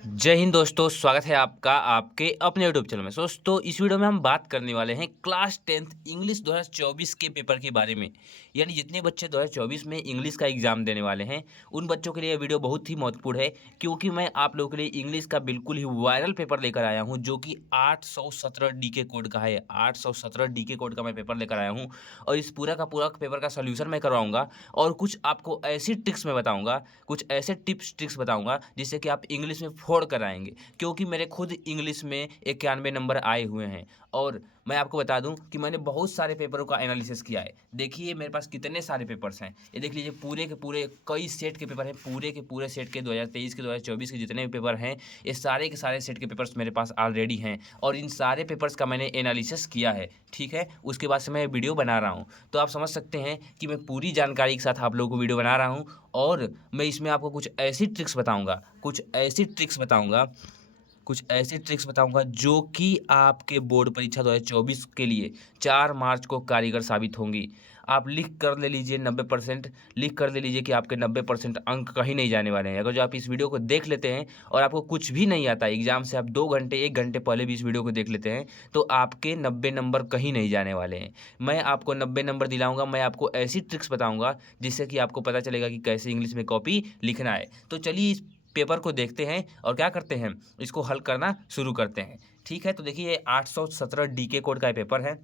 जय हिंद दोस्तों, स्वागत है आपका आपके अपने यूट्यूब चैनल में। दोस्तों, इस वीडियो में हम बात करने वाले हैं क्लास 10th इंग्लिश 2024 के पेपर के बारे में। यानी जितने बच्चे 2024 में इंग्लिश का एग्जाम देने वाले हैं, उन बच्चों के लिए यह वीडियो बहुत ही महत्वपूर्ण है, क्योंकि मैं आप लोगों के लिए इंग्लिश का बिल्कुल ही वायरल पेपर लेकर आया हूँ, जो कि 817 डीके कोड का है। 817 डीके कोड का मैं पेपर लेकर आया हूँ और इस पूरा का पूरा पेपर का सोल्यूशन मैं करवाऊंगा और कुछ आपको ऐसी ट्रिक्स मैं बताऊंगा, कुछ ऐसे टिप्स ट्रिक्स बताऊंगा जिससे कि आप इंग्लिश में फोड़ कर आएंगे, क्योंकि मेरे खुद इंग्लिश में 91 नंबर आए हुए हैं। और मैं आपको बता दूं कि मैंने बहुत सारे पेपरों का एनालिसिस किया है। देखिए मेरे पास कितने सारे पेपर्स हैं, ये देख लीजिए, पूरे के पूरे कई सेट के पेपर हैं। पूरे के पूरे सेट के 2023 के 2024 के जितने भी पेपर हैं, ये सारे के सारे सेट के पेपर्स मेरे पास ऑलरेडी हैं और इन सारे पेपर्स का मैंने एनालिसिस किया है। ठीक है, उसके बाद से मैं वीडियो बना रहा हूँ, तो आप समझ सकते हैं कि मैं पूरी जानकारी के साथ आप लोगों को वीडियो बना रहा हूँ। और मैं इसमें आपको कुछ ऐसी ट्रिक्स बताऊंगा, कुछ ऐसी ट्रिक्स बताऊंगा जो कि आपके बोर्ड परीक्षा 2024 के लिए 4 मार्च को कारगर साबित होंगी। आप लिख कर ले लीजिए 90%, लिख कर ले लीजिए कि आपके 90% अंक कहीं नहीं जाने वाले हैं। अगर जो आप इस वीडियो को देख लेते हैं और आपको कुछ भी नहीं आता एग्जाम से, आप 2 घंटे 1 घंटे पहले भी इस वीडियो को देख लेते हैं, तो आपके 90 नंबर कहीं नहीं जाने वाले हैं। मैं आपको 90 नंबर दिलाऊंगा। मैं आपको ऐसी ट्रिक्स बताऊंगा जिससे कि आपको पता चलेगा कि कैसे इंग्लिश में कॉपी लिखना है। तो चलिए इस पेपर को देखते हैं और क्या करते हैं, इसको हल करना शुरू करते हैं। ठीक है, तो देखिए ये 817 डीके कोड का ये पेपर है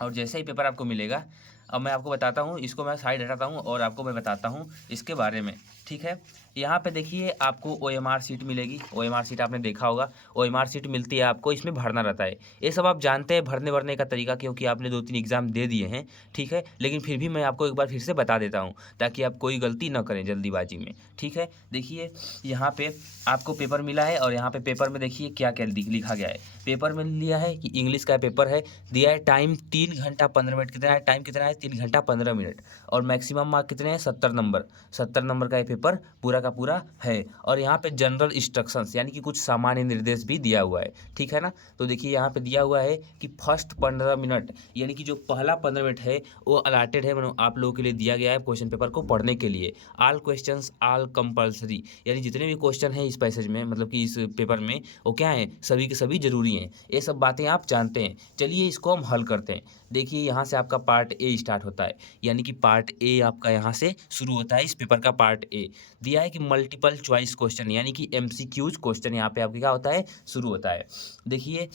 और जैसे ही पेपर आपको मिलेगा, अब मैं आपको बताता हूँ, इसको मैं साइड हटाता हूँ और आपको मैं बताता हूँ इसके बारे में। ठीक है, यहाँ पे देखिए आपको ओएमआर सीट मिलेगी। ओएमआर सीट आपने देखा होगा, ओएमआर सीट मिलती है आपको, इसमें भरना रहता है। ये सब आप जानते हैं भरने भरने का तरीका, क्योंकि आपने 2-3 एग्जाम दे दिए हैं। ठीक है, लेकिन फिर भी मैं आपको एक बार फिर से बता देता हूँ ताकि आप कोई गलती ना करें जल्दीबाजी में। ठीक है, देखिए यहाँ पे आपको पेपर मिला है और यहाँ पे पेपर में देखिए क्या क्या लिखा गया है। पेपर में लिया है कि इंग्लिश का पेपर है, दिया है टाइम 3 घंटा 15 मिनट। कितना है टाइम, कितना है 3 घंटा 15 मिनट। और मैक्सिमम मार्क कितने हैं 70 नंबर। 70 नंबर का ये पेपर पूरा का पूरा है। और यहाँ पे जनरल इंस्ट्रक्शंस यानी कि कुछ सामान्य निर्देश भी दिया हुआ है। ठीक है ना, तो देखिए यहाँ पे दिया हुआ है कि फर्स्ट 15 मिनट यानी कि जो पहला 15 मिनट है वो अलाटेड है, मतलब आप लोगों के लिए दिया गया है क्वेश्चन पेपर को पढ़ने के लिए। ऑल क्वेश्चंस ऑल कंपल्सरी, यानी जितने भी क्वेश्चन हैं इस पैसेज में, मतलब कि इस पेपर में, वो क्या है, सभी के सभी जरूरी हैं। ये सब बातें आप जानते हैं। चलिए इसको हम हल करते हैं। देखिए यहाँ से आपका पार्ट ए स्टार्ट होता है, यानी कि पार्ट ए आपका यहाँ से शुरू होता है। इस पेपर का पार्ट ए दिया है कि मल्टीपल चॉइस क्वेश्चन यानी कि एमसीक्यूज क्वेश्चन यहाँ पे आपके क्या होता है, शुरू होता है। देखिए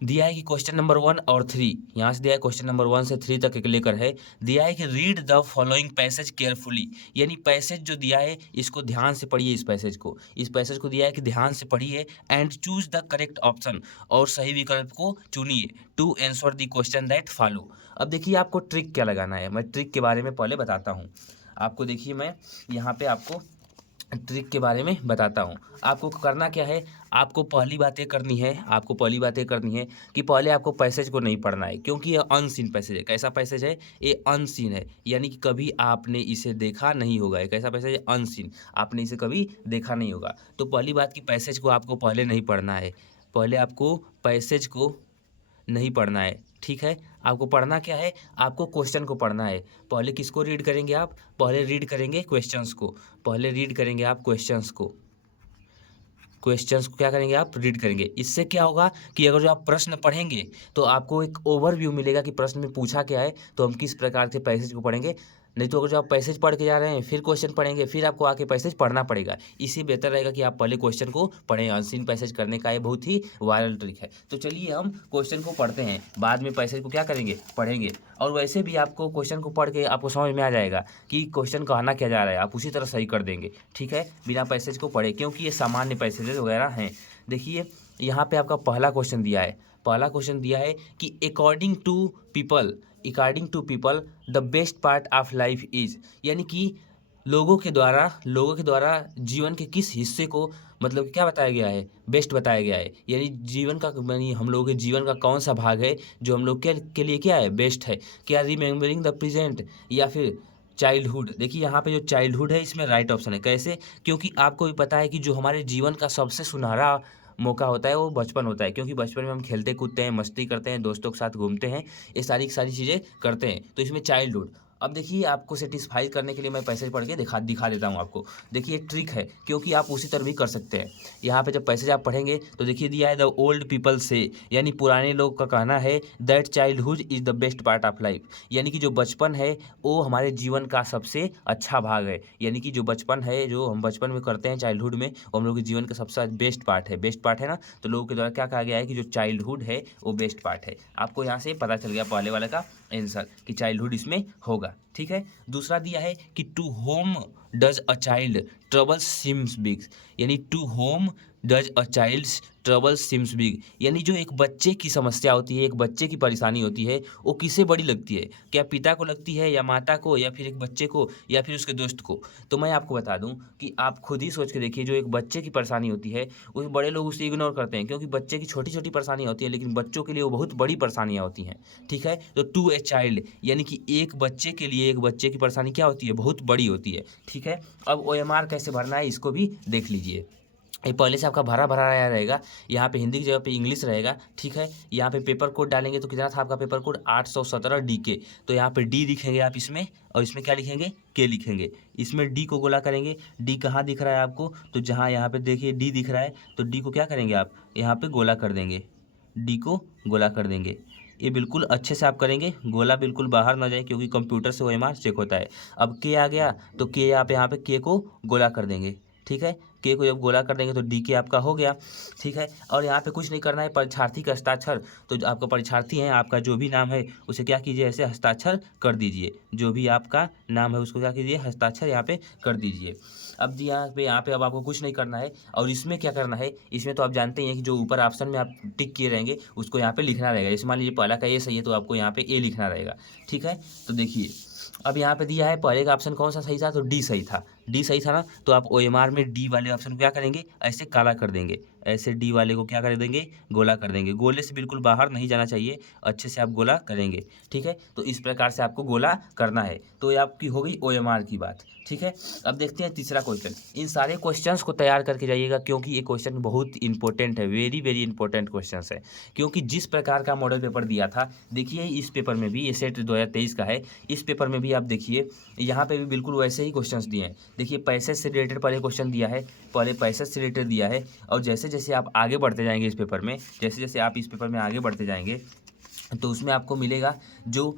दिया है कि क्वेश्चन नंबर 1 और 3, यहाँ से दिया है क्वेश्चन नंबर 1 से 3 तक लेकर है। दिया है कि read the following passage carefully, यानी पैसेज जो दिया है इसको ध्यान से पढ़िए। इस पैसेज को दिया है कि ध्यान से पढ़िए and choose the correct option, और सही विकल्प को चुनिए to answer the question that follow. अब देखिए आपको ट्रिक क्या लगाना है, मैं ट्रिक के बारे में पहले बताता हूँ आपको। देखिए मैं यहाँ पे आपको ट्रिक के बारे में बताता हूँ। आपको करना क्या है, आपको पहली बातें करनी है, कि पहले आपको पैसेज को नहीं पढ़ना है, क्योंकि ये अनसीन पैसेज है। कैसा पैसेज है, ये अनसीन है, यानी कि कभी आपने इसे देखा नहीं होगा। एक ऐसा पैसेज है अनसीन, आपने इसे कभी देखा नहीं होगा। तो पहली बात कि पैसेज को आपको पहले नहीं पढ़ना है, पहले आपको पैसेज को नहीं पढ़ना है। ठीक है, आपको पढ़ना क्या है, आपको क्वेश्चन को पढ़ना है। पहले किसको रीड करेंगे आप, पहले रीड करेंगे क्वेश्चंस को, पहले रीड करेंगे आप क्वेश्चंस को क्या करेंगे आप, रीड करेंगे। इससे क्या होगा कि अगर जो आप प्रश्न पढ़ेंगे तो आपको एक ओवरव्यू मिलेगा कि प्रश्न में पूछा क्या है, तो हम किस प्रकार से पैसेज को पढ़ेंगे। नहीं तो अगर जो आप पैसेज पढ़ के जा रहे हैं फिर क्वेश्चन पढ़ेंगे, फिर आपको आके पैसेज पढ़ना पड़ेगा। इसी बेहतर रहेगा कि आप पहले क्वेश्चन को पढ़ें। अनसीन पैसेज करने का ये बहुत ही वायरल ट्रिक है। तो चलिए हम क्वेश्चन को पढ़ते हैं, बाद में पैसेज को क्या करेंगे, पढ़ेंगे। और वैसे भी आपको क्वेश्चन को पढ़ के आपको समझ में आ जाएगा कि क्वेश्चन कहना क्या जा रहा है, आप उसी तरह सही कर देंगे। ठीक है, बिना पैसेज को पढ़े, क्योंकि ये सामान्य पैसेज वगैरह हैं। देखिए यहाँ पे आपका पहला क्वेश्चन दिया है, कि according to people the best part of life is, यानी कि लोगों के द्वारा जीवन के किस हिस्से को, मतलब क्या बताया गया है, बेस्ट बताया गया है। यानी जीवन का, यानी हम लोगों के जीवन का कौन सा भाग है जो हम लोग के लिए क्या है, बेस्ट है। क्या रिमेम्बरिंग द प्रेजेंट या फिर चाइल्डहुड। देखिए यहाँ पे जो चाइल्डहुड है इसमें राइट ऑप्शन है। कैसे, क्योंकि आपको भी पता है कि जो हमारे जीवन का सबसे सुनहरा मौका होता है वो बचपन होता है, क्योंकि बचपन में हम खेलते कूदते हैं, मस्ती करते हैं, दोस्तों के साथ घूमते हैं, ये सारी की सारी चीज़ें करते हैं। तो इसमें चाइल्डहुड, अब देखिए आपको सेटिस्फाई करने के लिए मैं पैसेज पढ़ के दिखा देता हूँ आपको। देखिए ट्रिक है, क्योंकि आप उसी तरह भी कर सकते हैं। यहाँ पे जब पैसेज आप पढ़ेंगे तो देखिए दिया है द ओल्ड पीपल से, यानी पुराने लोग का कहना है that childhood is the best part of life, यानी कि जो बचपन है वो हमारे जीवन का सबसे अच्छा भाग है। यानी कि जो बचपन है, जो हम बचपन में करते हैं चाइल्डहुड में, वो हम लोग के जीवन का सबसे बेस्ट पार्ट है। बेस्ट पार्ट है ना, तो लोगों के द्वारा क्या कहा गया है कि जो चाइल्डहुड है वो बेस्ट पार्ट है। आपको यहाँ से पता चल गया पहले वाले का आंसर कि चाइल्डहुड इसमें होगा। ठीक है, दूसरा दिया है कि to whom does a child trouble seems big, यानी to whom does a child's trouble seems big, यानी जो एक बच्चे की समस्या होती है, एक बच्चे की परेशानी होती है, वो किसे बड़ी लगती है? क्या पिता को लगती है, या माता को, या फिर एक बच्चे को, या फिर उसके दोस्त को? तो मैं आपको बता दूं कि आप खुद ही सोच के देखिए, जो एक बच्चे की परेशानी होती है उस बड़े लोग उसे इग्नोर करते हैं, क्योंकि बच्चे की छोटी छोटी परेशानियाँ होती है, लेकिन बच्चों के लिए वो बहुत बड़ी परेशानियाँ होती हैं। ठीक है, तो टू ए चाइल्ड यानी कि एक बच्चे के लिए, एक बच्चे की परेशानी क्या होती है? बहुत बड़ी होती है। ठीक है, अब OMR कैसे भरना है इसको भी देख लीजिए। ये पहले से आपका भरा भरा आया रहेगा, यहाँ पे हिंदी की जगह पे इंग्लिश रहेगा। ठीक है, यहाँ पे पेपर कोड डालेंगे तो कितना था आपका पेपर कोड? 817 DK। तो यहाँ पे डी लिखेंगे आप इसमें, और इसमें क्या लिखेंगे? के लिखेंगे। इसमें डी को गोला करेंगे। डी कहाँ दिख रहा है आपको? तो जहाँ यहाँ पे देखिए डी दिख रहा है, तो डी को क्या करेंगे आप? यहाँ पे गोला कर देंगे, डी को गोला कर देंगे। ये बिल्कुल अच्छे से आप करेंगे, गोला बिल्कुल बाहर ना जाए, क्योंकि कंप्यूटर से OMR चेक होता है। अब के आ गया तो के आप यहाँ पे के को गोला कर देंगे। ठीक है, के को जब गोला कर देंगे तो डी के आपका हो गया। ठीक है, और यहाँ पे कुछ नहीं करना है, परीक्षार्थी का हस्ताक्षर। तो जो आपका परीक्षार्थी है, आपका जो भी नाम है उसे क्या कीजिए? ऐसे हस्ताक्षर कर दीजिए। जो भी आपका नाम है उसको क्या कीजिए? हस्ताक्षर यहाँ पे कर दीजिए। अब यहाँ पे अब आपको कुछ नहीं करना है। और इसमें क्या करना है? इसमें तो आप जानते ही हैं कि जो ऊपर ऑप्शन में आप टिक किए रहेंगे उसको यहाँ पे लिखना रहेगा। जैसे मान लीजिए पहला का ए सही है, तो आपको यहाँ पे ए लिखना रहेगा। ठीक है, तो देखिए अब यहाँ पे दिया है पहले का ऑप्शन कौन सा सही था? तो डी सही था। डी सही था ना, तो आप OMR में डी वाले ऑप्शन को क्या करेंगे? ऐसे काला कर देंगे। ऐसे डी वाले को क्या कर देंगे? गोला कर देंगे। गोले से बिल्कुल बाहर नहीं जाना चाहिए, अच्छे से आप गोला करेंगे। ठीक है, तो इस प्रकार से आपको गोला करना है। तो ये आपकी हो गई OMR की बात। ठीक है, अब देखते हैं तीसरा क्वेश्चन। इन सारे क्वेश्चंस को तैयार करके जाइएगा, क्योंकि ये क्वेश्चन बहुत इंपॉर्टेंट है, वेरी वेरी इंपॉर्टेंट क्वेश्चन है। क्योंकि जिस प्रकार का मॉडल पेपर दिया था, देखिए इस पेपर में भी, ये सेट 2023 का है, इस पेपर में भी आप देखिए यहाँ पे भी बिल्कुल वैसे ही क्वेश्चंस दिए हैं। देखिए पैसे से रिलेटेड पहले क्वेश्चन दिया है, पहले पैसे से रिलेटेड दिया है, और जैसे जैसे आप आगे बढ़ते जाएंगे इस पेपर में, जैसे जैसे आप इस पेपर में आगे बढ़ते जाएंगे, तो उसमें आपको मिलेगा जो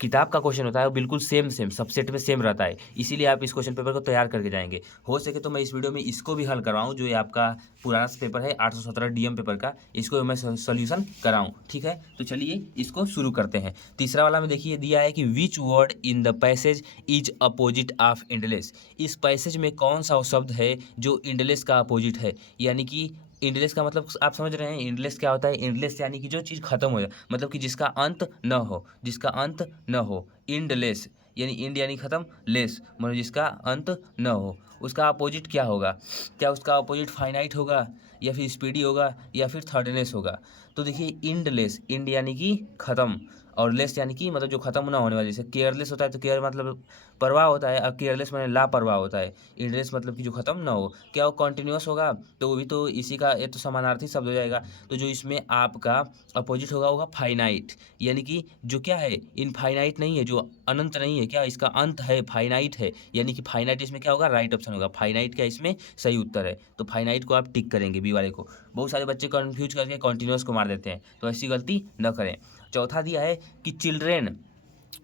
किताब का क्वेश्चन होता है वो बिल्कुल सेम सबसेट में सेम रहता है। इसीलिए आप इस क्वेश्चन पेपर को तैयार करके जाएंगे। हो सके तो मैं इस वीडियो में इसको भी हल करवाऊँ, जो ये आपका पुराना पेपर है 817 DM पेपर का, इसको मैं सोल्यूशन कराऊँ। ठीक है, तो चलिए इसको शुरू करते हैं। तीसरा वाला में देखिए दिया है कि which word in the passage is opposite of endless. इस पैसेज में कौन सा वो शब्द है जो इंडलेस का अपोजिट है? यानी कि इंडलेस का मतलब आप समझ रहे हैं, इंडलेस क्या होता है? इंडलेस यानी कि जो चीज़ खत्म हो जाए, मतलब कि जिसका अंत न हो, जिसका अंत न हो। इंडलेस यानी इंड यानी खत्म, लेस मतलब जिसका अंत न हो। उसका अपोजिट क्या होगा? क्या उसका अपोजिट फाइनाइट होगा, या फिर स्पीडी होगा, या फिर थर्डनेस होगा? तो देखिए इंडलेस, इंड यानी कि खत्म, और लेस यानी कि मतलब जो खत्म ना होने वाली। जैसे केयरलेस होता है तो केयर मतलब परवाह होता है, और केयरलेस मतलब लापरवाह होता है। इंडलेस मतलब कि जो खत्म ना हो। क्या वो कॉन्टिन्यूस होगा? तो वो भी तो इसी का ये तो समानार्थी शब्द हो जाएगा। तो जो इसमें आपका अपोजिट होगा होगा फाइनाइट, यानी कि जो क्या है? इनफाइनाइट नहीं है, जो अनंत नहीं है, क्या इसका अंत है? फाइनाइट है, यानी कि फाइनाइट इसमें क्या होगा? राइट ऑप्शन होगा। फाइनाइट क्या इसमें सही उत्तर है, तो फाइनाइट को आप टिक करेंगे, बी वाले को। बहुत सारे बच्चे कन्फ्यूज करके कॉन्टिन्यूस को मार देते हैं, तो ऐसी गलती न करें। चौथा दिया है कि चिल्ड्रेन,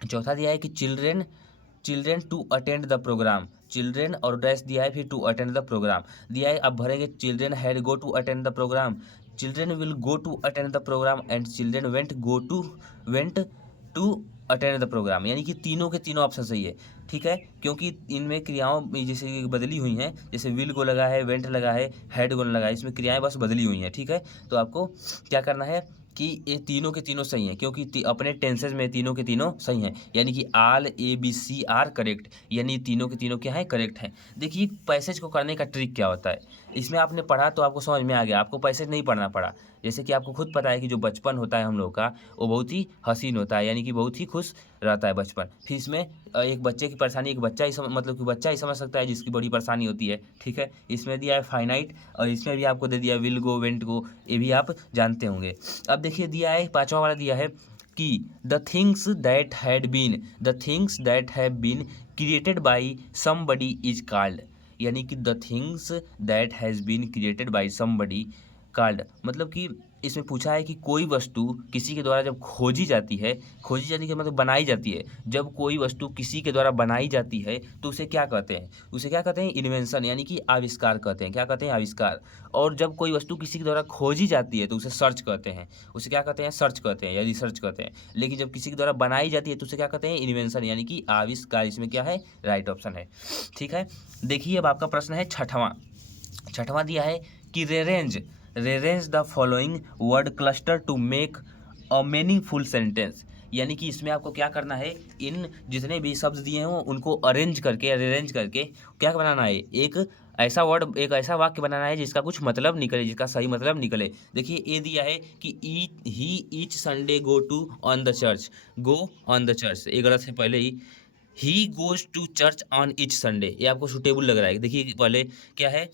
चौथा दिया है कि children children to attend the program. Children और डैश दिया है, फिर टू अटेंड द प्रोग्राम दिया है। अब भरेंगे children had go to attend the program, children will go to attend the program, and children went to attend the program, यानी कि तीनों के तीनों ऑप्शन सही है। ठीक है, क्योंकि इनमें क्रियाओं में जैसे बदली हुई हैं, जैसे विल को लगा है, वेंट लगा है, हैड को लगा है, इसमें क्रियाएं बस बदली हुई हैं। ठीक है, तो आपको क्या करना है कि ये तीनों के तीनों सही हैं, क्योंकि अपने टेंसेज में तीनों के तीनों सही हैं, यानी कि ऑल ABC आर करेक्ट, यानी तीनों के तीनों क्या है? करेक्ट हैं। देखिए पैसेज को करने का ट्रिक क्या होता है, इसमें आपने पढ़ा तो आपको समझ में आ गया, आपको पैसेज नहीं पढ़ना पड़ा। जैसे कि आपको खुद पता है कि जो बचपन होता है हम लोग का, वो बहुत ही हसीन होता है, यानी कि बहुत ही खुश रहता है बचपन। फिर इसमें एक बच्चे की परेशानी एक बच्चा ही मतलब कि बच्चा ही समझ सकता है जिसकी बड़ी परेशानी होती है। ठीक है, इसमें दिया है फाइनाइट, और इसमें भी आपको दे दिया विल गो, वेंट गो, ये भी आप जानते होंगे। अब देखिए दिया है पांचवा वाला दिया है कि the things that have been created by somebody is called, यानी कि the things that has been created by somebody called, मतलब कि इसमें पूछा है कि कोई वस्तु किसी के द्वारा जब खोजी जाती है कि मतलब बनाई जाती है, जब कोई वस्तु किसी के द्वारा बनाई जाती है तो उसे क्या कहते हैं? उसे क्या कहते हैं? इन्वेंशन, यानी कि आविष्कार कहते हैं। क्या कहते हैं? आविष्कार। और जब कोई वस्तु किसी के द्वारा खोजी जाती है तो उसे सर्च कहते हैं। उसे क्या कहते हैं? सर्च कहते हैं या रिसर्च कहते हैं। लेकिन जब किसी के द्वारा बनाई जाती है तो उसे क्या कहते हैं? इन्वेंशन, यानी कि आविष्कार। इसमें क्या है? राइट ऑप्शन है। ठीक है, देखिए अब आपका प्रश्न है छठवां दिया है कि rearrange the following word cluster to make a meaningful sentence, यानी कि इसमें आपको क्या करना है, इन जितने भी शब्द दिए हैं उनको अरेंज करके क्या बनाना है, एक ऐसा वाक्य बनाना है जिसका कुछ मतलब निकले, जिसका सही मतलब निकले। देखिए ए दिया है कि he each Sunday go on the church, ये गलत है पहले ही। He goes to church on each Sunday, ये आपको सुटेबल लग रहा है। देखिए पहले क्या है,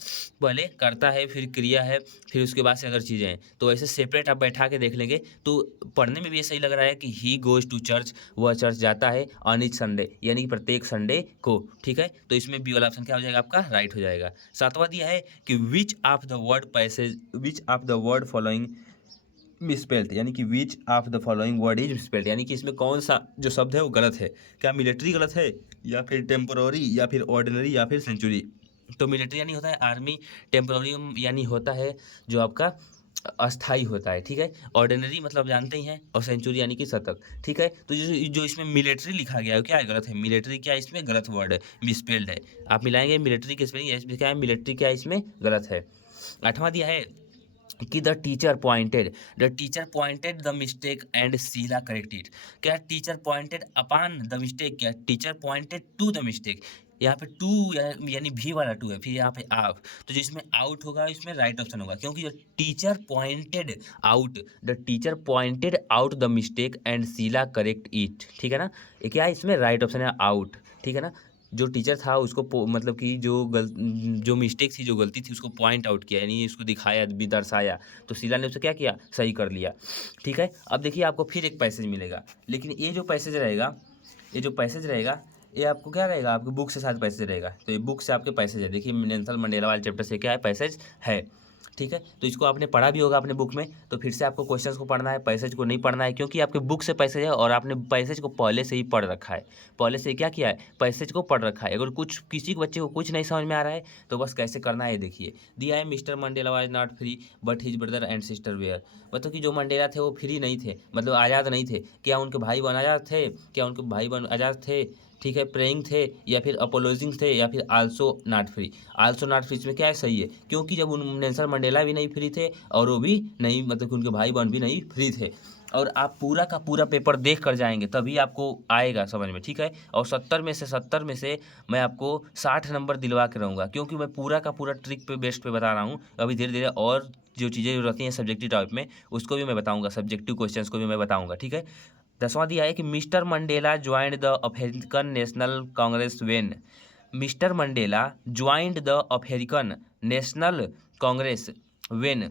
पहले करता है, फिर क्रिया है, फिर उसके बाद से अदर चीज़ें हैं, तो ऐसे सेपरेट आप बैठा के देख लेंगे तो पढ़ने में भी ये सही लग रहा है कि ही गोज टू चर्च, वह चर्च जाता है, ऑन ईच संडे यानी कि प्रत्येक संडे को। ठीक है, तो इसमें बी वाला ऑप्शन क्या हो जाएगा आपका? राइट हो जाएगा। सातवां दिया है कि which of the word following misspelled, यानी कि which of the following word is misspelled, यानी कि इसमें कौन सा जो शब्द है वो गलत है। क्या मिलिट्री गलत है, या फिर टेम्पोररी, या फिर ऑर्डिनरी, या फिर सेंचुरी? तो मिलिट्री यानी होता है आर्मी, टेम्पोररी यानी होता है जो आपका अस्थाई होता है। ठीक है, ऑर्डिनरी मतलब जानते ही हैं, और सेंचुरी यानी कि शतक। ठीक है, तो जो इसमें मिलिट्री लिखा गया है क्या है? गलत है। मिलिट्री क्या है? इसमें गलत वर्ड है, मिसपेल्ड है। आप मिलाएंगे मिलिट्री के स्पेलिंग, इसमें क्या है? मिलिट्री क्या है? इसमें गलत है। आठवां दिया है कि the teacher pointed the mistake and Sheela correct it. क्या teacher pointed upon the mistake, क्या teacher pointed to the mistake? यहाँ पे टू यानी भी वाला टू है, फिर यहाँ पे आप, तो जिसमें आउट होगा इसमें राइट ऑप्शन होगा, क्योंकि जो the teacher pointed out the mistake and Sheela correct it. ठीक है ना, ये क्या है? इसमें राइट ऑप्शन है आउट। ठीक है ना, जो टीचर था उसको मतलब कि जो मिस्टेक थी, जो गलती थी, उसको पॉइंट आउट किया, यानी उसको दिखाया भी, दर्शाया, तो शीला ने उसे क्या किया? सही कर लिया। ठीक है, अब देखिए आपको फिर एक पैसेज मिलेगा, लेकिन ये जो पैसेज रहेगा ये आपको क्या रहेगा? आपके बुक से साथ पैसेज रहेगा, तो ये बुक से आपके पैसेज है। देखिए नेल्सन मंडेला वाले चैप्टर से क्या है? पैसेज है। ठीक है, तो इसको आपने पढ़ा भी होगा अपने बुक में, तो फिर से आपको क्वेश्चंस को पढ़ना है, पैसेज को नहीं पढ़ना है, क्योंकि आपके बुक से पैसेज है और आपने पैसेज को पहले से ही पढ़ रखा है। पहले से क्या किया है? पैसेज को पढ़ रखा है। अगर कुछ किसी बच्चे को कुछ नहीं समझ में आ रहा है तो बस कैसे करना है देखिए। दिया है mister Mandela was not free but his brother and sister were, मतलब कि जो मंडेला थे वो फ्री नहीं थे, मतलब आज़ाद नहीं थे। क्या उनके भाई बहन आज़ाद थे? आज़ाद थे? ठीक है, प्रेइंग थे, या फिर अपोलोजिंग थे, या फिर also not free? Also not free इसमें क्या है? सही है, क्योंकि जब नेल्सन मंडेला भी नहीं फ्री थे और वो भी नहीं, मतलब कि उनके भाई बहन भी नहीं फ्री थे। और आप पूरा का पूरा पेपर देख कर जाएंगे तभी आपको आएगा समझ में। ठीक है, और 70 में से मैं आपको 60 नंबर दिलवा के रहूँगा, क्योंकि मैं पूरा का पूरा ट्रिक पे बेस्ड पे बता रहा हूँ। अभी धीरे धीरे और जो चीज़ें रहती हैं सब्जेक्टिव टाइप में, उसको भी मैं बताऊँगा, सब्जेक्टिव क्वेश्चंस को भी मैं बताऊँगा। ठीक है, 10वां दिया है कि mister Mandela joined the African national Congress when. Mister Mandela joined the African national Congress when,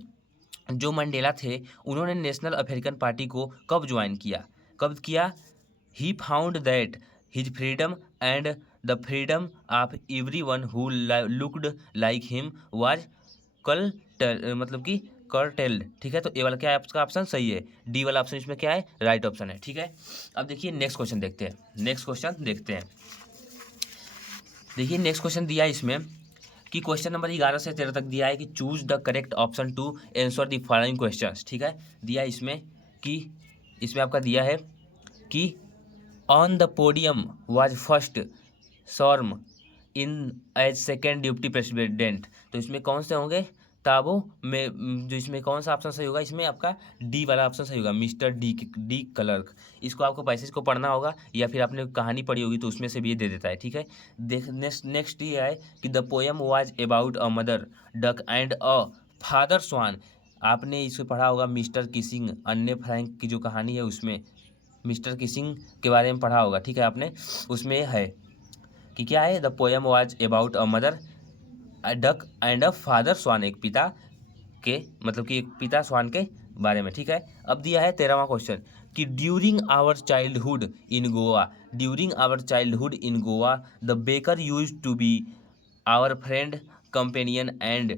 जो मंडेला थे उन्होंने नेशनल अफ्रीकन पार्टी को कब किया? He found that his freedom and the freedom of everyone who looked like him was कल मतलब कि curtailed. ठीक है, तो ए वाला क्या है आपका ऑप्शन? सही है, डी वाला ऑप्शन इसमें क्या है? राइट ऑप्शन है। ठीक है, अब देखिए नेक्स्ट क्वेश्चन देखते हैं। देखिए नेक्स्ट क्वेश्चन दिया है इसमें कि क्वेश्चन नंबर 11 से 13 तक दिया है कि choose the correct option to answer the following questions. ठीक है, दिया है इसमें कि इसमें आपका दिया है कि on the podium was first sworn in as second deputy president, तो इसमें कौन से होंगे? ताबो में जो इसमें कौन सा ऑप्शन सही होगा? इसमें आपका डी वाला ऑप्शन सही होगा, मिस्टर डी क्लर्क। इसको आपको पैसेज को पढ़ना होगा, या फिर आपने कहानी पढ़ी होगी तो उसमें से भी ये दे देता है। ठीक है, देख नेक्स्ट ये है कि the poem was about a mother duck and a father swan. आपने इसको पढ़ा होगा मिस्टर किसिंग, अन्य फ्रैंक की जो कहानी है उसमें मिस्टर किसिंग के बारे में पढ़ा होगा। ठीक है, आपने उसमें है कि क्या है? The poem was about a mother duck and a father swan, एक पिता के मतलब कि एक पिता स्वान के बारे में। ठीक है, अब दिया है 13वां क्वेश्चन कि during our childhood in Goa, during our childhood in Goa the baker use to be our friend companion and,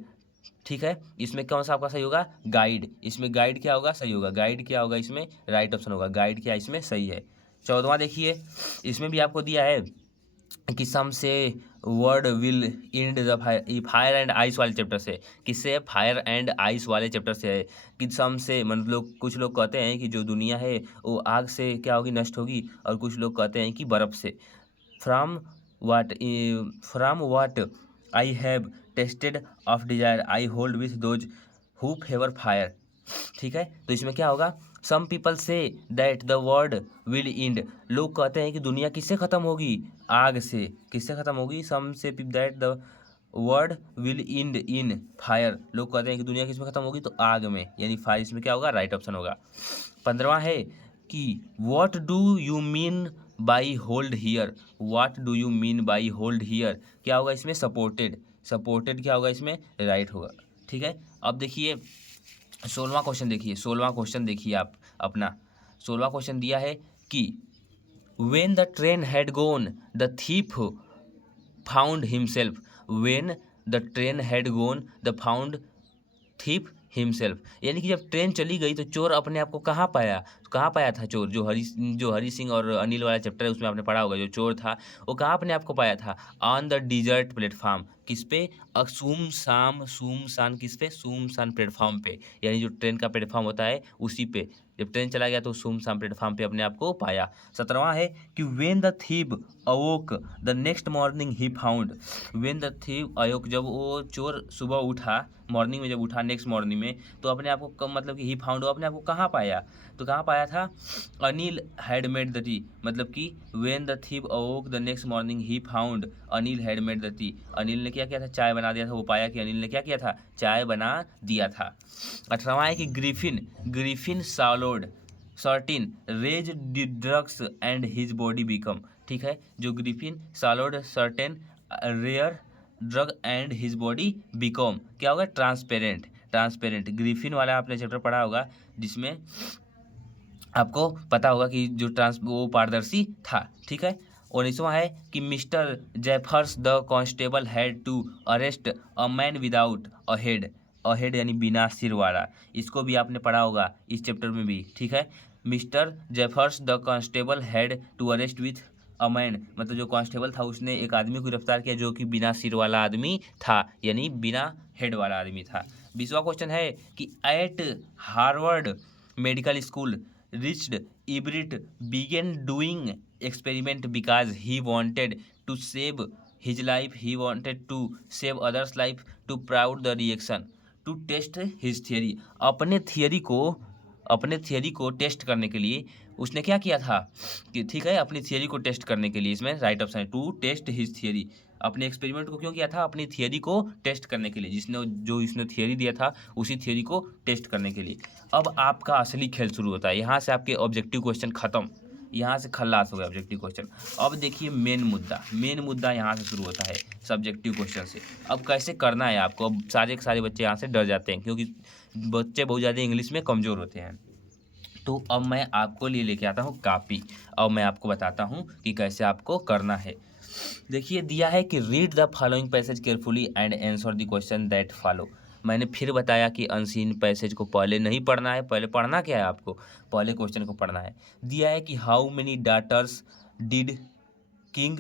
ठीक है, इसमें कौन सा आपका सही होगा, गाइड। इसमें गाइड क्या होगा, सही होगा, गाइड क्या होगा, इसमें राइट ऑप्शन होगा, गाइड क्या इसमें सही है। 14वां देखिए, इसमें भी आपको दिया है कि some say word will end the fire and ice वाले चैप्टर से, किससे, फायर एंड आइस वाले चैप्टर से है। कि सम से मतलब कुछ लोग कहते हैं कि जो दुनिया है वो आग से क्या होगी, नष्ट होगी, और कुछ लोग कहते हैं कि बर्फ़ से। From what, from what I have tested of desire I hold with those who favour fire, ठीक है, तो इसमें क्या होगा, some people say that the world will end, लोग कहते हैं कि दुनिया किससे ख़त्म होगी, आग से। किससे ख़त्म होगी, some say that the world will end in fire, लोग कहते हैं कि दुनिया किस में ख़त्म होगी, तो आग में, यानी फायर इसमें क्या होगा, राइट ऑप्शन होगा। 15वां है कि what do you mean by hold here, what do you mean by hold here, क्या होगा इसमें, सपोर्टेड, सपोर्टेड क्या होगा इसमें, राइट होगा, ठीक है। अब देखिए 16वां क्वेश्चन देखिए, 16वां क्वेश्चन देखिए आप अपना, 16वां क्वेश्चन दिया है कि when the train had gone the thief found himself, when the train had gone the found thief himself, यानी कि जब ट्रेन चली गई तो चोर अपने आप को कहाँ पाया, तो कहाँ पाया था चोर, जो हरी सिंह और अनिल वाला चैप्टर है उसमें आपने पढ़ा होगा, जो चोर था वो कहाँ अपने आप को पाया था, ऑन द डिजर्ट प्लेटफार्म, किस पे, सुमसान किस पे, सुमसान प्लेटफार्म पे, यानी जो ट्रेन का प्लेटफार्म होता है उसी पे, जब ट्रेन चला गया तो सुमसान प्लेटफार्म पे अपने आप को पाया। 17वां है कि when the thief अवोक the next morning he found, when the thief अवोक, जब वो चोर सुबह उठा, मॉर्निंग में जब उठा, नेक्स्ट मॉर्निंग में, तो अपने आप को मतलब कि ही फाउंड, अपने आप को कहाँ पाया, तो कहाँ पाया था, Anil had made the T, मतलब कि when the thief अवोक the next morning he found Anil had made the T, Anil ने क्या किया था, चाय बना दिया था, वो पाया कि अनिल ने क्या किया था, चाय बना दिया था। 18वां है कि Griffin swallowed certain rare drugs and his body become, ठीक है, जो Griffin swallowed certain rare drug and his body become, क्या होगा, ट्रांसपेरेंट, ट्रांसपेरेंट, ग्रिफिन वाला आपने चैप्टर पढ़ा होगा जिसमें आपको पता होगा कि जो वो पारदर्शी था, ठीक है। 19वां है कि mister Jeffers the constable had to arrest a man without a head, ahead यानी बिना सिर वाला, इसको भी आपने पढ़ा होगा इस चैप्टर में भी, ठीक है। Mister Jeffers the constable had to arrest with a man, मतलब जो कांस्टेबल था उसने एक आदमी को गिरफ्तार किया जो कि बिना सिर वाला आदमी था, यानी बिना हेड वाला आदमी था। 20वां क्वेश्चन है कि at Harvard medical school Richard Ebright began doing experiment because he wanted to save his life, he wanted to save others life to prove the reaction to test his theory, अपने theory को test करने के लिए उसने क्या किया था कि, ठीक है, अपनी थियरी को टेस्ट करने के लिए, इसमें राइट ऑप्शन है टू टेस्ट हिज थियरी, अपने एक्सपेरिमेंट को क्यों किया था, अपनी थियरी को टेस्ट करने के लिए, इसने थियरी दिया था उसी थियरी को टेस्ट करने के लिए। अब आपका असली खेल शुरू होता है, यहाँ से आपके ऑब्जेक्टिव क्वेश्चन खत्म, यहाँ से खल्लास हो गया ऑब्जेक्टिव क्वेश्चन। अब देखिए मेन मुद्दा यहाँ से शुरू होता है सब्जेक्टिव क्वेश्चन से। अब कैसे करना है आपको, अब सारे के सारे बच्चे यहाँ से डर जाते हैं क्योंकि बच्चे बहुत ज़्यादा इंग्लिश में कमज़ोर होते हैं। तो अब मैं आपको लिए लेके आता हूँ कापी, अब मैं आपको बताता हूँ कि कैसे आपको करना है। देखिए दिया है कि read the following passage carefully and answer the question that follow. मैंने फिर बताया कि अनसीन पैसेज को पहले नहीं पढ़ना है, पहले पढ़ना क्या है आपको, पहले क्वेश्चन को पढ़ना है। दिया है कि how many daughters did king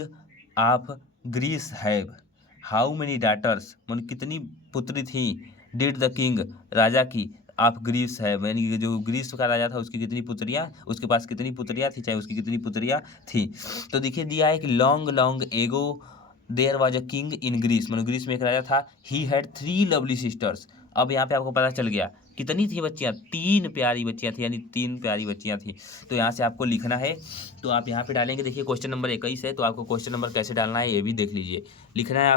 of Greece have, how many daughters मतलब कितनी पुत्री थी, डिड द किंग राजा की, ऑफ ग्रीस है यानी कि जो ग्रीस का राजा था उसकी कितनी पुत्रियाँ, उसके पास कितनी पुत्रियाँ थी, चाहे उसकी कितनी पुत्रियाँ थी। तो देखिए दिया है कि long long ago there was a king in Greece, मतलब ग्रीस में एक राजा था, ही हैड 3 लवली सिस्टर्स। अब यहाँ पे आपको पता चल गया कितनी थी बच्चियाँ, 3 प्यारी बच्चियाँ थी, यानी 3 प्यारी बच्चियाँ थी। तो यहाँ से आपको लिखना है, तो आप यहाँ पे डालेंगे, देखिए क्वेश्चन नंबर 21 है, तो आपको क्वेश्चन नंबर कैसे डालना है ये भी देख लीजिए। लिखना है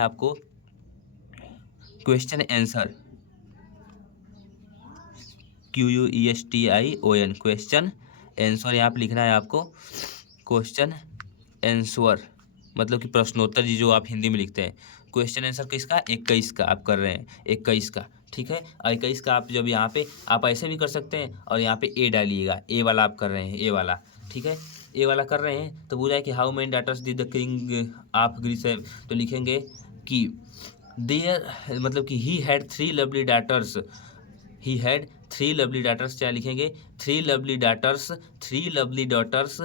आपको question answer QUESTION, question answer यहाँ पे लिखना है आपको, क्वेश्चन आंसर मतलब कि प्रश्नोत्तर जी जो आप हिंदी में लिखते हैं। क्वेश्चन आंसर किसका, 21 का आप कर रहे हैं, 21 का, ठीक है। और 21 का आप जब यहाँ पे आप ऐसे भी कर सकते हैं और यहाँ पे ए डालिएगा, ए वाला आप कर रहे हैं, ए वाला, ठीक है। ए वाला कर रहे हैं तो पूरा है कि how many daughters did the king of Greece have, तो लिखेंगे कि देयर मतलब कि he had 3 lovely daughters, he had 3 lovely daughters, क्या लिखेंगे 3 lovely daughters, 3 lovely daughters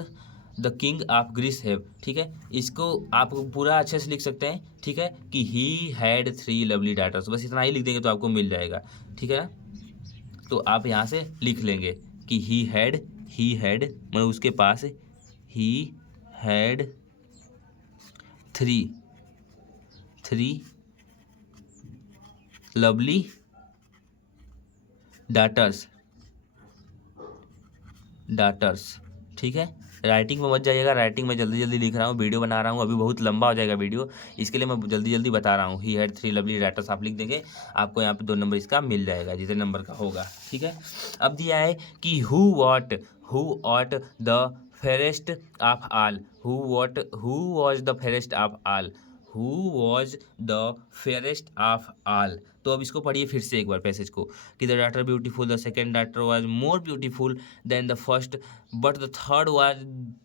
the king of Greece have, ठीक है। इसको आप पूरा अच्छे से लिख सकते हैं, ठीक है, कि ही हैड 3 लवली डॉटर्स, बस इतना ही लिख देंगे तो आपको मिल जाएगा, ठीक है ना। तो आप यहाँ से लिख लेंगे कि ही हैड मतलब उसके पास ही हैड 3 लवली डाटर्स, ठीक है। राइटिंग में मत जाइएगा, राइटिंग में जल्दी जल्दी लिख रहा हूँ, वीडियो बना रहा हूँ, अभी बहुत लंबा हो जाएगा वीडियो, इसके लिए मैं जल्दी जल्दी बता रहा हूँ। ही हैड 3 लवली डाटर्स आप लिख देंगे, आपको यहाँ पे 2 नंबर इसका मिल जाएगा, जितने नंबर का होगा, ठीक है। अब दिया है कि who what the fairest of all, who was the fairest of all, who was the fairest of all. तो अब इसको पढ़िए फिर से एक बार पैसेज को, कि the daughter beautiful, the second daughter was more beautiful then the first, but the third was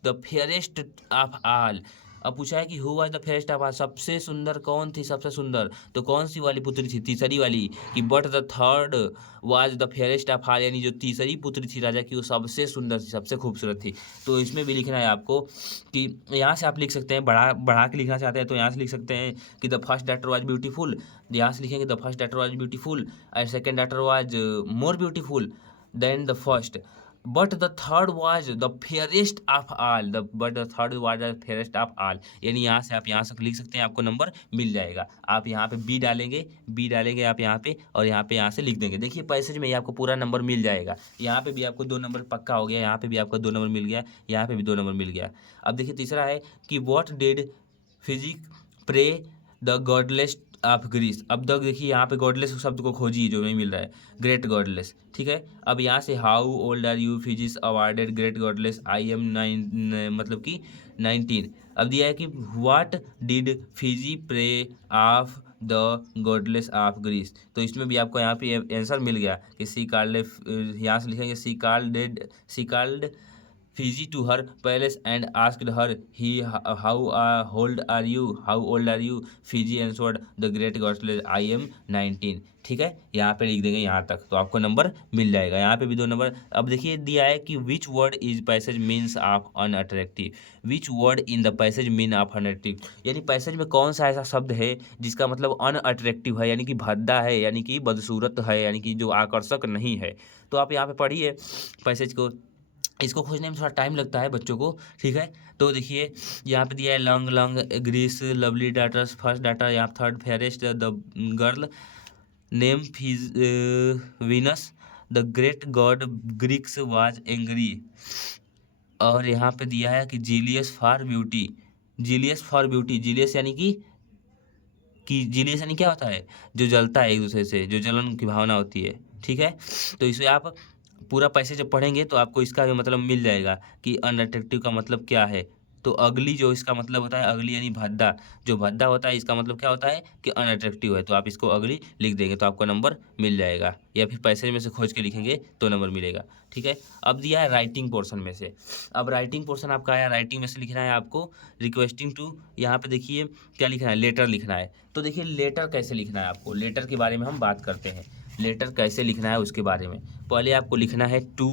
the fairest of all. अब पूछा है कि who was the fairest of all, सबसे सुंदर कौन थी, सबसे सुंदर, तो कौन सी वाली पुत्री थी, तीसरी वाली, कि but the third was the fairest of all, यानी जो तीसरी पुत्री थी राजा की वो सबसे सुंदर थी, सबसे खूबसूरत थी। तो इसमें भी लिखना है आपको कि यहाँ से आप लिख सकते हैं, बढ़ा के लिखना चाहते हैं तो यहाँ से लिख सकते हैं कि the first daughter was beautiful, यहाँ से लिखेंगे the first daughter was beautiful and second daughter was more beautiful then the first, but the third was the fairest of all, but the third was the fairest of all, यानी यहाँ से आप यहाँ से लिख सकते हैं, आपको नंबर मिल जाएगा। आप यहाँ पे बी डालेंगे आप यहाँ पे, और यहाँ से लिख देंगे। देखिए पैसेज में ही आपको पूरा नंबर मिल जाएगा, यहाँ पे भी आपको 2 नंबर पक्का हो गया, यहाँ पे भी आपको 2 नंबर मिल गया, यहाँ पे भी 2 नंबर मिल गया। अब देखिए तीसरा है कि what did Physic pray the goddess of Greece. अब तक देखिए यहाँ पे गॉडलेस शब्द को खोजिए जो नहीं मिल रहा है, ग्रेट गॉडलेस, ठीक है। अब यहाँ से how old are you, Physics awarded great goddess, I am 9 मतलब कि 19। अब दिया है कि what did Fiji pray of the goddess of Greece, तो इसमें भी आपको यहाँ पे आंसर मिल गया कि सी कॉल्ड, यहाँ से लिखेंगे she called Fiji to her palace and asked her, how old are you? Fiji answered, the great goddess, I am 19। ठीक है, यहाँ पे लिख देंगे यहाँ तक, तो आपको नंबर मिल जाएगा। यहाँ पे भी 2 नंबर। अब देखिए दिया है कि which word is passage means of unattractive, which word in the passage mean of unattractive, यानी पैसेज में कौन सा ऐसा शब्द है जिसका मतलब अनअट्रैक्टिव है, यानी कि भद्दा है, यानी कि बदसूरत है, यानी कि जो आकर्षक नहीं है। तो आप यहाँ पे पढ़िए पैसेज को, इसको खोजने में थोड़ा टाइम लगता है बच्चों को, ठीक है। तो देखिए यहाँ पे दिया है long long Greece lovely daughters, first daughter यहाँ third fairest the girl name Venus, the great god Greeks was angry. और यहाँ पे दिया है कि जीलियस फॉर ब्यूटी, जीलियस यानी कि जीलियस यानी क्या होता है, जो जलता है एक दूसरे से, जो जलन की भावना होती है, ठीक है। तो इसे आप पूरा पैसे जब पढ़ेंगे तो आपको इसका भी मतलब मिल जाएगा कि अनअट्रैक्टिव का मतलब क्या है। तो अगली जो इसका मतलब होता है, अगली यानी भद्दा, जो भद्दा होता है इसका मतलब क्या होता है कि अनअट्रैक्टिव है, तो आप इसको अगली लिख देंगे तो आपको नंबर मिल जाएगा, या फिर पैसेज में से खोज के लिखेंगे तो नंबर मिलेगा, ठीक है। अब दिया है राइटिंग पोर्शन में से, अब राइटिंग पोर्शन आपका आया, राइटिंग में से लिखना है आपको रिक्वेस्टिंग टू, यहाँ पे देखिए क्या लिखना है, लेटर लिखना है। तो देखिए लेटर कैसे लिखना है आपको, लेटर के बारे में हम बात करते हैं, लेटर कैसे लिखना है उसके बारे में। पहले आपको लिखना है टू,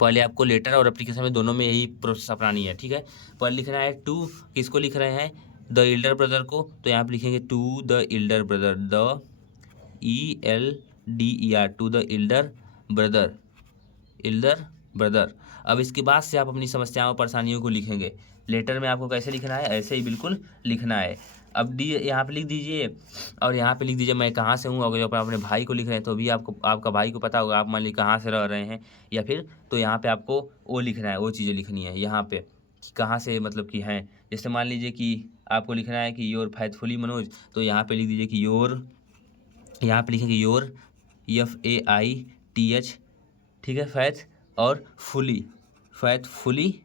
पहले आपको लेटर और एप्लीकेशन में दोनों में यही प्रोसेस अपनानी है, ठीक है। पहले लिखना है टू, किसको लिख रहे हैं, द एल्डर ब्रदर को, तो यहाँ पे लिखेंगे to the elder brother, the ELDER, to the elder brother. अब इसके बाद से आप अपनी समस्याओं परेशानियों को लिखेंगे। लेटर में आपको कैसे लिखना है, ऐसे ही बिल्कुल लिखना है। अब डी यहाँ पे लिख दीजिए, और यहाँ पे लिख दीजिए मैं कहाँ से हूँ। अगर आप अपने भाई को लिख रहे हैं तो भी आपको, आपका भाई को पता होगा आप मान लीजिए कहाँ से रह रहे हैं, या फिर तो यहाँ पे आपको वो लिखना है, वो चीज़ें लिखनी है यहाँ पे कि कहाँ से मतलब कि हैं। जैसे मान लीजिए कि आपको लिखना है कि योर फैथफुली मनोज, तो यहाँ पे लिख दीजिए कि योर, यहाँ पे लिखेंगे योर FAITH, ठीक है, फैथ और फैथफुली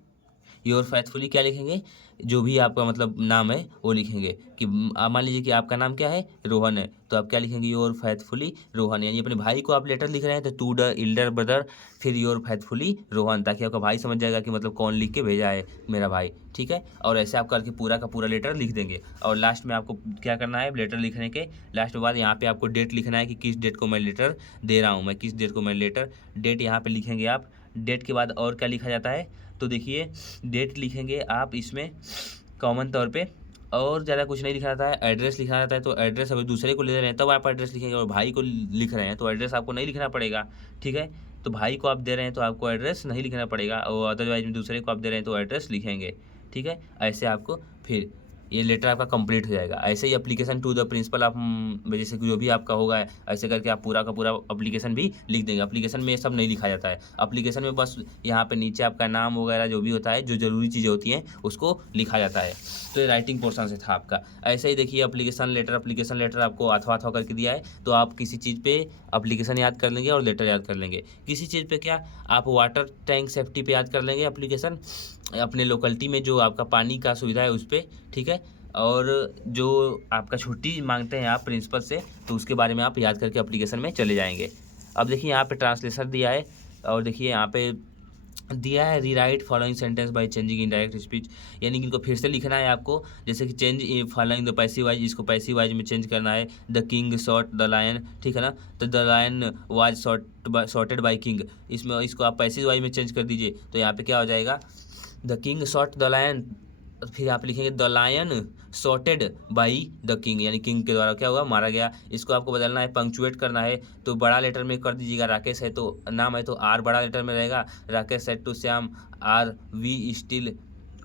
योर फैथफुली क्या लिखेंगे, जो भी आपका मतलब नाम है वो लिखेंगे कि मान लीजिए कि आपका नाम क्या है, रोहन है, तो आप क्या लिखेंगे, योर फैथफुली रोहन। यानी अपने भाई को आप लेटर लिख रहे हैं तो टू द एल्डर ब्रदर, फिर योर फैथफुली रोहन, ताकि आपका भाई समझ जाएगा कि मतलब कौन लिख के भेजा है, मेरा भाई। ठीक है, और ऐसे आप करके पूरा का पूरा लेटर लिख देंगे। और लास्ट में आपको क्या करना है, लेटर लिखने के लास्ट के बाद यहाँ पे आपको डेट लिखना है कि किस डेट को मैं लेटर दे रहा हूँ, मैं किस डेट को मैं लेटर, डेट यहाँ पे लिखेंगे आप। डेट के बाद और क्या लिखा जाता है, तो देखिए डेट लिखेंगे आप इसमें कॉमन तौर पे, और ज़्यादा कुछ नहीं लिखा जाता है। एड्रेस लिखा जाता है, तो एड्रेस अगर दूसरे को ले रहे हैं तब आप एड्रेस लिखेंगे, और भाई को लिख रहे हैं तो एड्रेस आपको नहीं लिखना पड़ेगा। ठीक है, तो भाई को आप दे रहे हैं तो आपको एड्रेस नहीं लिखना पड़ेगा, और अदरवाइज में दूसरे को आप दे रहे हैं तो एड्रेस लिखेंगे। ठीक है, ऐसे आपको फिर ये लेटर आपका कंप्लीट हो जाएगा। ऐसे ही एप्लीकेशन टू द प्रिंसिपल आप जैसे कि जो भी आपका होगा ऐसे करके आप पूरा का पूरा एप्लीकेशन भी लिख देंगे। एप्लीकेशन में ये सब नहीं लिखा जाता है, एप्लीकेशन में बस यहाँ पे नीचे आपका नाम वगैरह जो भी होता है, जो ज़रूरी चीज़ें होती हैं उसको लिखा जाता है। तो ये राइटिंग पोर्शन से था आपका। ऐसे ही देखिए एप्लीकेशन लेटर आपको अथवा अथवा करके दिया है, तो आप किसी चीज़ पे एप्लीकेशन याद कर लेंगे और लेटर याद कर लेंगे। किसी चीज़ पे क्या, आप वाटर टैंक सेफ्टी पे याद कर लेंगे एप्लीकेशन, अपने लोकेलिटी में जो आपका पानी का सुविधा है उस पर। ठीक है, और जो आपका छुट्टी मांगते हैं आप प्रिंसिपल से, तो उसके बारे में आप याद करके एप्लीकेशन में चले जाएंगे। अब देखिए यहाँ पे ट्रांसलेशन दिया है, और देखिए यहाँ पे दिया है rewrite following sentence by changing indirect speech, यानी कि इनको फिर से लिखना है आपको। जैसे कि change following the passive voice, इसको पैसिव वाइज में चेंज करना है। The king shot the lion, ठीक है ना, तो the lion was shotted by king, इसमें इसको आप पैसिव वाइज में चेंज कर दीजिए, तो यहाँ पे क्या हो जाएगा, the king shot the lion, फिर आप लिखेंगे the lion shotted by the king, यानी किंग के द्वारा क्या हुआ, मारा गया। इसको आपको बदलना है, पंक्चुएट करना है, तो बड़ा लेटर में कर दीजिएगा। राकेश है तो नाम है तो आर बड़ा लेटर में रहेगा, Rakesh said to Shyam are we still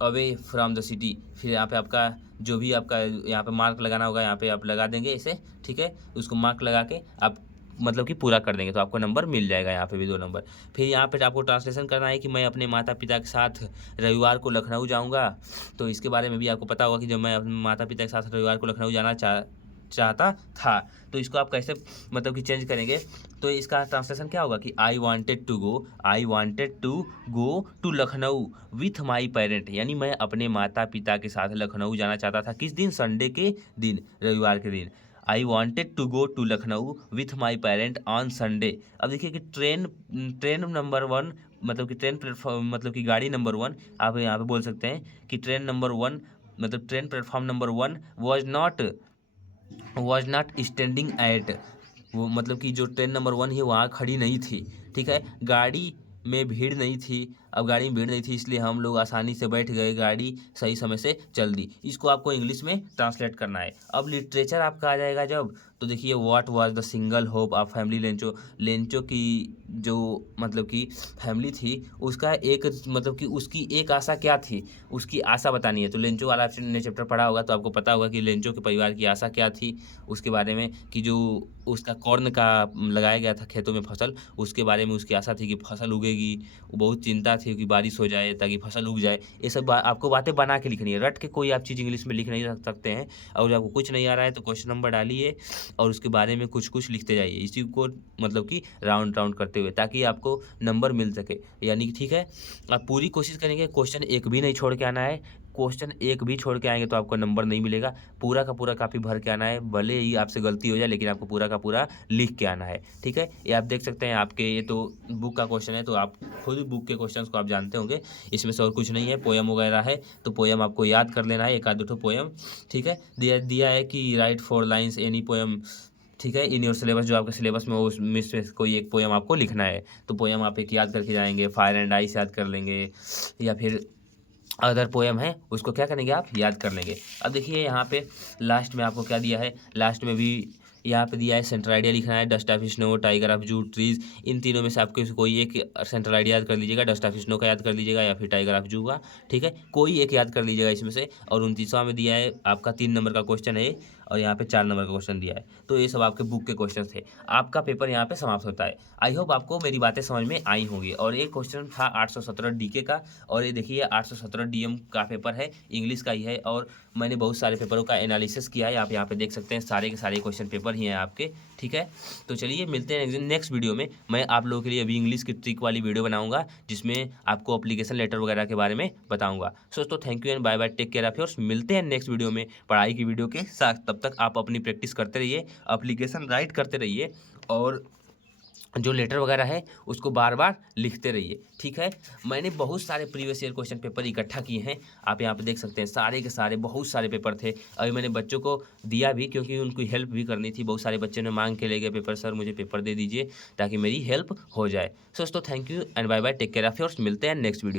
away from the city. फिर यहाँ पे आपका जो भी आपका यहाँ पे मार्क लगाना होगा यहाँ पे आप लगा देंगे इसे। ठीक है, उसको मार्क लगा के आप मतलब कि पूरा कर देंगे तो आपको नंबर मिल जाएगा, यहाँ पे भी 2 नंबर। फिर यहाँ पे आपको ट्रांसलेशन करना है कि मैं अपने माता पिता के साथ रविवार को लखनऊ जाऊँगा, तो इसके बारे में भी आपको पता होगा कि जब मैं अपने माता पिता के साथ रविवार को लखनऊ जाना चाहता था, तो इसको आप कैसे मतलब कि चेंज करेंगे, तो इसका ट्रांसलेशन क्या होगा कि I wanted to go to Lucknow with my parent, यानी मैं अपने माता पिता के साथ लखनऊ जाना चाहता था। किस दिन, संडे के दिन, रविवार के दिन। I wanted to go to Lucknow with my parent on Sunday. अब देखिए कि ट्रेन नंबर 1 मतलब कि ट्रेन प्लेटफॉर्म मतलब कि गाड़ी नंबर 1, आप यहाँ पे बोल सकते हैं कि ट्रेन नंबर 1 मतलब train platform number 1 was not standing at, वो मतलब कि जो ट्रेन नंबर 1 है वहाँ खड़ी नहीं थी। ठीक है, गाड़ी में भीड़ नहीं थी। अब गाड़ी में भीड़ नहीं थी इसलिए हम लोग आसानी से बैठ गए, गाड़ी सही समय से चल दी। इसको आपको इंग्लिश में ट्रांसलेट करना है। अब लिटरेचर आपका आ जाएगा जब, तो देखिए what was the single hope of family Lencho, Lencho की जो मतलब कि फैमिली थी उसका एक मतलब कि उसकी एक आशा क्या थी, उसकी आशा बतानी है। तो लेंचो वाला आपने चैप्टर पढ़ा होगा तो आपको पता होगा कि लेंचो के परिवार की आशा क्या थी, उसके बारे में कि जो उसका कॉर्न का लगाया गया था खेतों में फसल, उसके बारे में उसकी आशा थी कि फसल उगेगी। वो बहुत चिंता थी कि बारिश हो जाए ताकि फसल उग जाए। ये सब आपको बातें बना के लिखनी है, रट के कोई आप चीज़ इंग्लिश में लिख नहीं सकते हैं। और आपको कुछ नहीं आ रहा है तो क्वेश्चन नंबर डालिए और उसके बारे में कुछ कुछ लिखते जाइए, इसी को मतलब कि राउंड राउंड करते हुए, ताकि आपको नंबर मिल सके। यानी कि ठीक है, आप पूरी कोशिश करेंगे, क्वेश्चन एक भी नहीं छोड़ के आना है। क्वेश्चन एक भी छोड़ के आएंगे तो आपको नंबर नहीं मिलेगा। पूरा का पूरा कापी भर के आना है, भले ही आपसे गलती हो जाए लेकिन आपको पूरा का पूरा लिख के आना है। ठीक है, ये आप देख सकते हैं, आपके ये तो बुक का क्वेश्चन है तो आप खुद बुक के क्वेश्चंस को आप जानते होंगे, इसमें से और कुछ नहीं है। पोयम वगैरह है तो पोयम आपको याद कर लेना है, एक आध दो पोयम। ठीक है, दिया है कि राइट 4 लाइन्स एनी पोयम। ठीक है, इन योर सिलेबस, जो आपके सिलेबस में उसमें से कोई एक पोयम आपको लिखना है, तो पोयम आप एक याद करके जाएंगे, फायर एंड आइस याद कर लेंगे, या फिर अदर पोयम है उसको क्या करेंगे आप याद कर लेंगे। अब देखिए यहाँ पे लास्ट में आपको क्या दिया है, लास्ट में भी यहाँ पे दिया है सेंट्रल आइडिया लिखना है, dust of snow, tiger of जू, ट्रीज। इन तीनों में से आपको कोई एक सेंट्रल आइडिया याद कर लीजिएगा, डस्ट ऑफ स्नो का याद कर लीजिएगा या फिर टाइगर ऑफ जू का। ठीक है, कोई एक याद कर लीजिएगा इसमें से। और 29वां में दिया है आपका 3 नंबर का क्वेश्चन है, और यहाँ पे 4 नंबर का क्वेश्चन दिया है। तो ये सब आपके बुक के क्वेश्चन थे। आपका पेपर यहाँ पे समाप्त होता है। आई होप आपको मेरी बातें समझ में आई होंगी। और एक क्वेश्चन था 817 डीके का, और ये देखिए 817 डीएम का पेपर है, इंग्लिश का ही है, और मैंने बहुत सारे पेपरों का एनालिसिस किया है। आप यहाँ पे देख सकते हैं, सारे के सारे क्वेश्चन पेपर ही हैं आपके, ठीक है। तो चलिए मिलते हैं नेक्स्ट वीडियो में। मैं आप लोगों के लिए अभी इंग्लिश की ट्रिक वाली वीडियो बनाऊंगा, जिसमें आपको एप्लीकेशन लेटर वगैरह के बारे में बताऊंगा। सो तो thank you and bye bye, take care of yours. मिलते हैं नेक्स्ट वीडियो में पढ़ाई की वीडियो के साथ। तब तक आप अपनी प्रैक्टिस करते रहिए, एप्लीकेशन राइट करते रहिए, और जो लेटर वगैरह है उसको बार बार लिखते रहिए, ठीक है। मैंने बहुत सारे प्रीवियस ईयर क्वेश्चन पेपर इकट्ठा किए हैं, आप यहाँ पे देख सकते हैं, सारे के सारे बहुत सारे पेपर थे। अभी मैंने बच्चों को दिया भी, क्योंकि उनको हेल्प भी करनी थी। बहुत सारे बच्चों ने मांग के ले गए पेपर, सर मुझे पेपर दे दीजिए ताकि मेरी हेल्प हो जाए। So thank you and bye bye, take care of yours. मिलते हैं नेक्स्ट वीडियो।